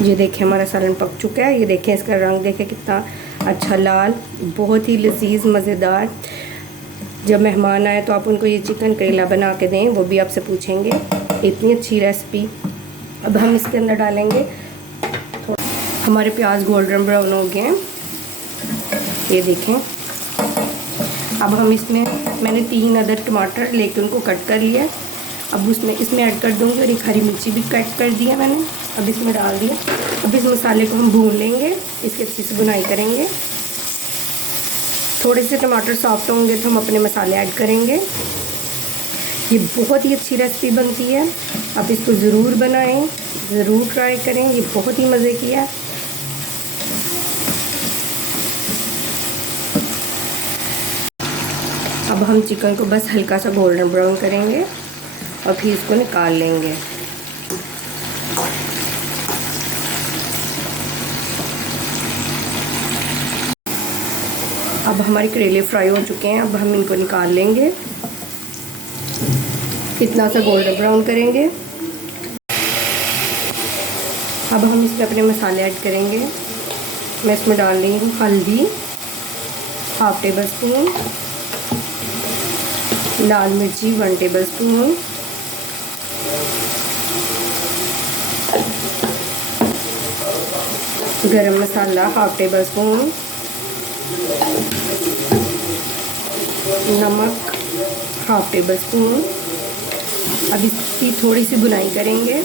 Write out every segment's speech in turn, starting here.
ये देखें हमारा सालन पक चुका है। ये देखें इसका रंग देखें कितना अच्छा लाल, बहुत ही लजीज मज़ेदार। जब मेहमान आए तो आप उनको ये चिकन करेला बना के दें, वो भी आपसे पूछेंगे। इतनी अच्छी रेसिपी। अब हम इसके अंदर डालेंगे हमारे प्याज गोल्डन ब्राउन हो गए हैं, ये देखें। अब हम इसमें मैंने 3 अदर टमाटर लेके उनको कट कर लिया। अब इसमें ऐड कर दूँगी, और एक हरी मिर्ची भी कट कर दिया मैंने, अब इसमें डाल दिया। अब इस मसाले को हम भून लेंगे, इसकी अच्छी से भुनाई करेंगे। थोड़े से टमाटर सॉफ्ट होंगे तो हम अपने मसाले ऐड करेंगे। ये बहुत ही अच्छी रेसिपी बनती है, आप इसको ज़रूर बनाएं, ज़रूर ट्राई करें, ये बहुत ही मज़े की है। अब हम चिकन को बस हल्का सा गोल्डन ब्राउन करेंगे और फिर इसको निकाल लेंगे। अब हमारे करेले फ्राई हो चुके हैं, अब हम इनको निकाल लेंगे। कितना सा गोल्डन ब्राउन करेंगे। अब हम इसमें अपने मसाले ऐड करेंगे। मैं इसमें डाल रही हूँ हल्दी 1/2 टेबल स्पून, लाल मिर्ची 1 टेबल स्पून, गरम मसाला 1/2 टेबल स्पून, नमक 1/2 टेबल स्पून। अब इसकी थोड़ी सी भुनाई करेंगे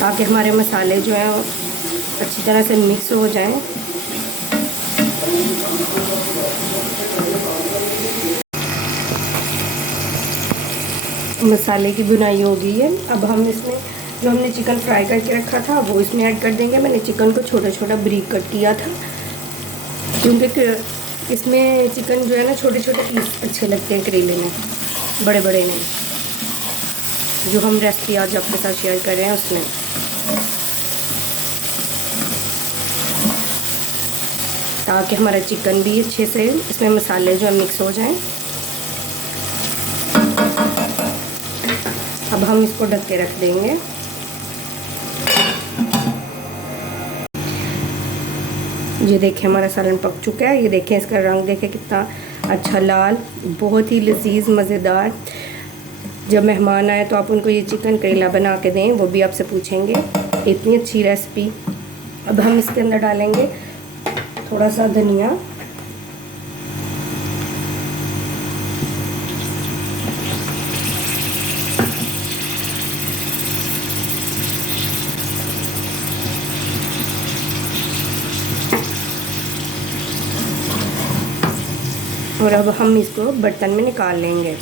ताकि हमारे मसाले जो हैं अच्छी तरह से मिक्स हो जाएं। मसाले की भुनाई हो गई है। अब हम इसमें जो हमने चिकन फ्राई करके रखा था वो इसमें ऐड कर देंगे। मैंने चिकन को छोटा छोटा बारीक कट किया था, क्योंकि इसमें चिकन जो है ना छोटे छोटे पीस अच्छे लगते हैं करेले में, बड़े बड़े नहीं। जो हम रेसिपी आज आपके साथ शेयर कर रहे हैं उसमें ताकि हमारा चिकन भी अच्छे से इसमें मसाले जो है मिक्स हो जाएं। अब हम इसको ढक के रख देंगे। ये देखें हमारा सालन पक चुका है। ये देखें इसका रंग देखें कितना अच्छा लाल, बहुत ही लजीज मज़ेदार। जब मेहमान आए तो आप उनको ये चिकन करेला बना के दें, वो भी आपसे पूछेंगे। इतनी अच्छी रेसिपी। अब हम इसके अंदर डालेंगे थोड़ा सा धनिया, और अब हम इसको बर्तन में निकाल लेंगे।